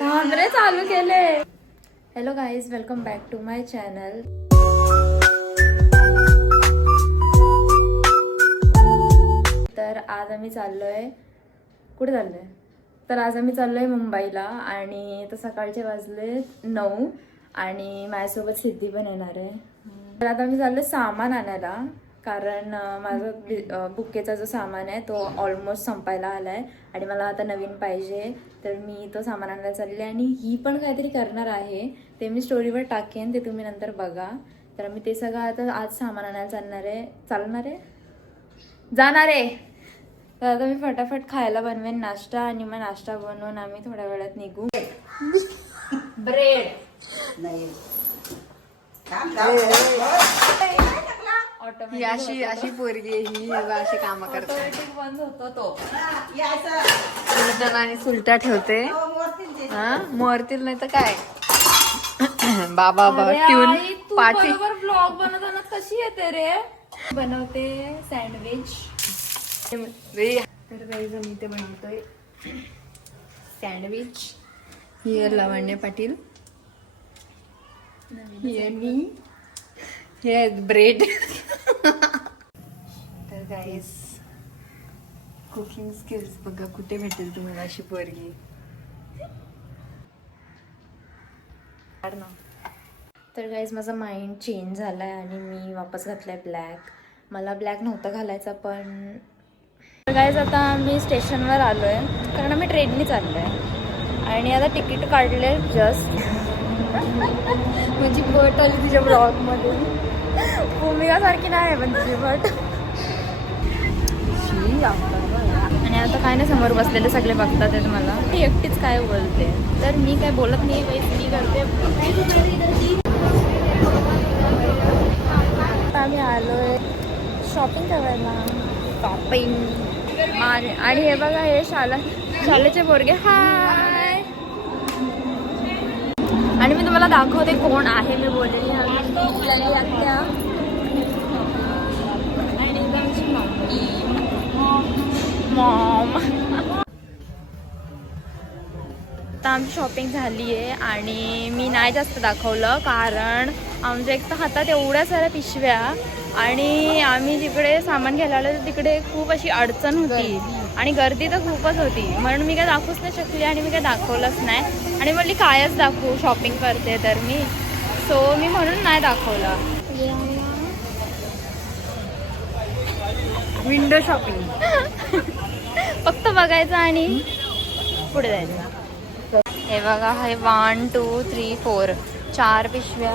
थांबरे चालू केले. Hello guys, welcome back to my channel. तर आज आम्ही चाललोय, कुठे चाललोय? तर आज आम्ही चाललोय मुंबईला आणि तर सकाळचे वाजले 9 आणि माझ्यासोबत सिद्धी पण येणार आहे. तर आता आम्ही चाललोय सामान आणायला, कारण माझा बुकेचा जो सामान आहे तो ऑलमोस्ट संपायला आलाय आणि मला आता नवीन पाहिजे. तर मी तो सामान आणायला चालले आणि ही पण काहीतरी करणार आहे, ते मी स्टोरीवर टाकेन, ते तुम्ही नंतर बघा. तर मी ते सगळं आता आज सामान आणायला जाणार आहे. तर आता मी फटाफट खायला बनवेन नाश्ता आणि मग नाश्ता बनवून आम्ही थोड्या वेळात निघू. ब्रेड नाही ही अशी पोरगी ही अशी काम करते. बंद होतो तो सुलतान आणि सुलटा ठेवते. हा मोरतील नाही तर काय. बाबा ट्यून पाठी ब्लॉग बनवताना कशी येते रे. बनवते सँडविच. तर काही मी ते बनवतोय सँडविच. ही लावण्य पाटील, हे ब्रेड. तर गाईस कुकिंग स्किल्स बघा कुठे भेटेल तुम्हाला अशी पोरगी. तर गाईज माझा माइंड चेंज झालाय आणि मी वापस घातलाय ब्लॅक. मला ब्लॅक नव्हता घालायचा, पण तर गाईज आता आम्ही स्टेशनवर आलोय कारण आम्ही ट्रेनने चाललोय आणि आता तिकीट काढले जस्ट. म्हणजे बट आली तिच्या ब्लॉगमध्ये. भूमिका सारखी नाही आहे पण तुझी बट. आणि आता काय नाही, समोर बसलेले सगळे बघतात आहेत मला. मी एकटीच काय बोलते, तर मी काय बोलत नाही. मी करते. आम्ही आलोय शॉपिंग करायला. आणि हे बघा, हे शालेचे पोरगे. हाय. आणि मी तुम्हाला दाखवते कोण आहे. मी बोललेली आत्या मॉम. आता आमची शॉपिंग झाली आहे आणि मी नाही जास्त दाखवलं, कारण आमच्या एक तर हातात एवढ्या साऱ्या पिशव्या आणि आम्ही जिकडे सामान घ्यायला आलो तिकडे खूप अशी अडचण होती आणि गर्दी तर खूपच होती, म्हणून मी काय दाखवूच नाही शकली आणि मी काय दाखवलंच नाही. आणि म्हटली कायच दाखवू, शॉपिंग करते तर मी, सो मी म्हणून नाही दाखवलं. Window shopping. फक्त बघायचं आणि पुढे जायचं. हे बघा, हे 1 2 3 4 4 पिशव्या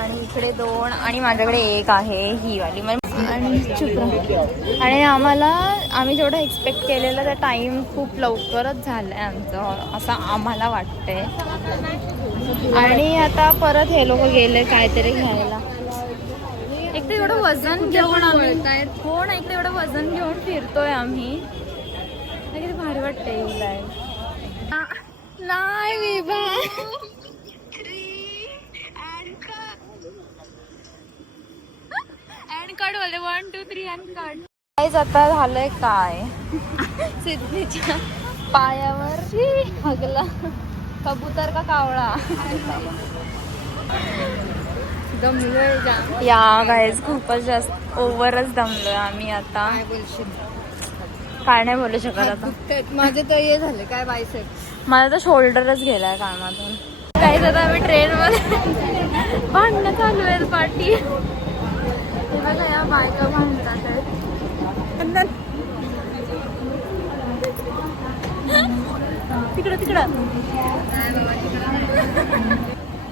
आणि इकडे 2 आणि माझ्याकडे 1 आहे ही वाली. आणि आम्ही जेवढं एक्सपेक्ट केलेलं त्या टाइम खूप लवकरच झालंय आमचं, असं आम्हाला वाटतंय. आणि आता परत हे लोक गेले काहीतरी घ्यायला. एक तर एवढं वजन घेऊन आम्ही हो ना, एक तर एवढं वजन घेऊन फिरतोय आम्ही. किती भारी वाटतंय ही बॅग. नाही विभा, अँड कार्ड वाले 1 2 3 अँड कार्ड. काय आता झालंय काय, सिद्धीच्या पायावर हगला कबूतर का कावळा. दमलोय या गाईज, खूपच जास्त ओव्हरच दमलोय आम्ही आता. काय नाही बोलू शकत आता. माझे तर हे झाले काय बायसेप. माझा तर शोल्डरच गेलाय कामातून. काहीच आता आम्ही ट्रेनमध्ये भांडणं चालू आहेत पाठी. हे बघा, या बायका भांडतात आहेत. तिकडं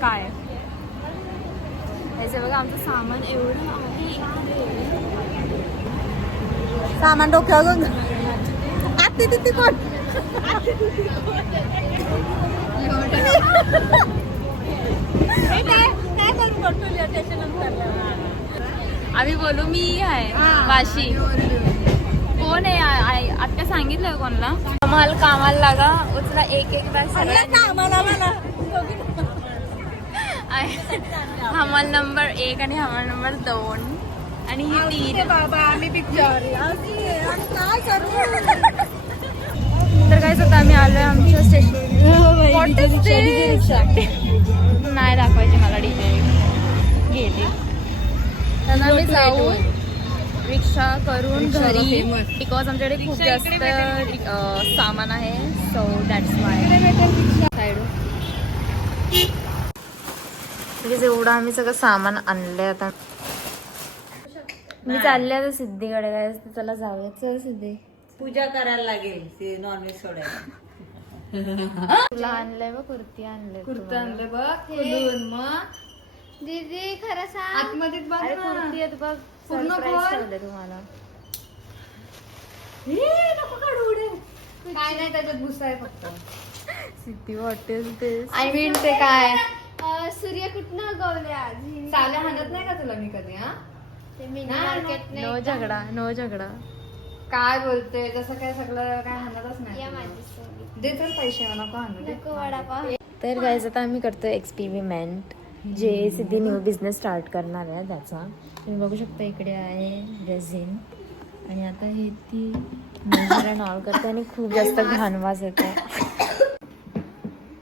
काय याचं बघा, आमचं सामान एवढं आहे. सामान डोक्यावर तिथे कोण. आम्ही बोलू मी आहे वाशी. कोण आहे आत्या सांगितलं कोणला. कामाला लागा, उचला एक बॅग हमाल नंबर 1 आणि हमाल नंबर 2 आणि ही 3. बाबा आम्ही पिक्चर तर काय आता आम्ही आलोय आमच्या स्टेशन. नाही दाखवायची मला डीजे गेली. तर आम्ही जाऊ रिक्षा करून घरी बिकॉज आमच्याकडे खूप जास्त सामान आहे. सो दॅट्स वाय एवढं आम्ही सगळं सामान आणलंय. आता मी चालले आता सिद्धीकडे काय त्याला जाऊया. चल सिद्धी पूजा करायला लागेल ते नॉनव्हेज सोडायला. तुला आणलंय बघ कुर्ती आणलंय. कुर्ता आणलं बघ खोलून. मग दीदी खरं सांग आतमध्ये बघ अरे ना. कुर्ती आहेत बघ. पूर्ण सरप्राईज खोल. ठेवलंय तुम्हाला. काय नाही त्याच्यात भुसा आहे फक्त. सिद्धी हॉटेल ते आय मीन ते काय सूर्य कुठनं उगवले आज चाल्या हाणत नाही का तुला मी कधी? हा ते मिनी नाही, मार्केट नो झगडा नो झगडा. काय बोलते तसं काय सगळं काय हाणतच या नाही. माझी story. दे तर पैसे नको हाणू दे. नको वडापाव. तर गाईज आता आम्ही करतोय एक्सपेरिमेंट जे सिद्धी न्यू बिझनेस स्टार्ट करणार आहे त्याचा. तुम्ही बघू शकता इकडे आहे रेझिन आणि आता हे ती मेजर ऑल करते आणि खूप जास्त घाण वास येतो.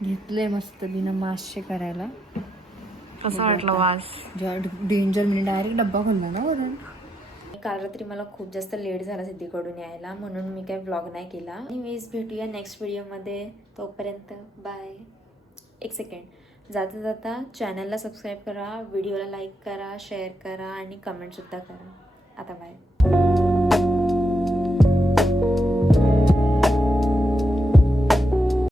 घेतले मस्त बिना मास्कचे करायला. कसा वाटला वास? डेंजर मी डायरेक्ट डब्बा खोलला ना वरून. काल रात्री मला खूप जास्त लेट झाला सिद्धीकडून यायला म्हणून मी काही व्लॉग नाही केला. मीच भेटूया नेक्स्ट व्हिडिओमध्ये. तोपर्यंत बाय. एक सेकंड जाता जाता चॅनलला सबस्क्राईब करा, व्हिडिओला लाईक करा, शेअर करा आणि कमेंटसुद्धा करा. आता बाय.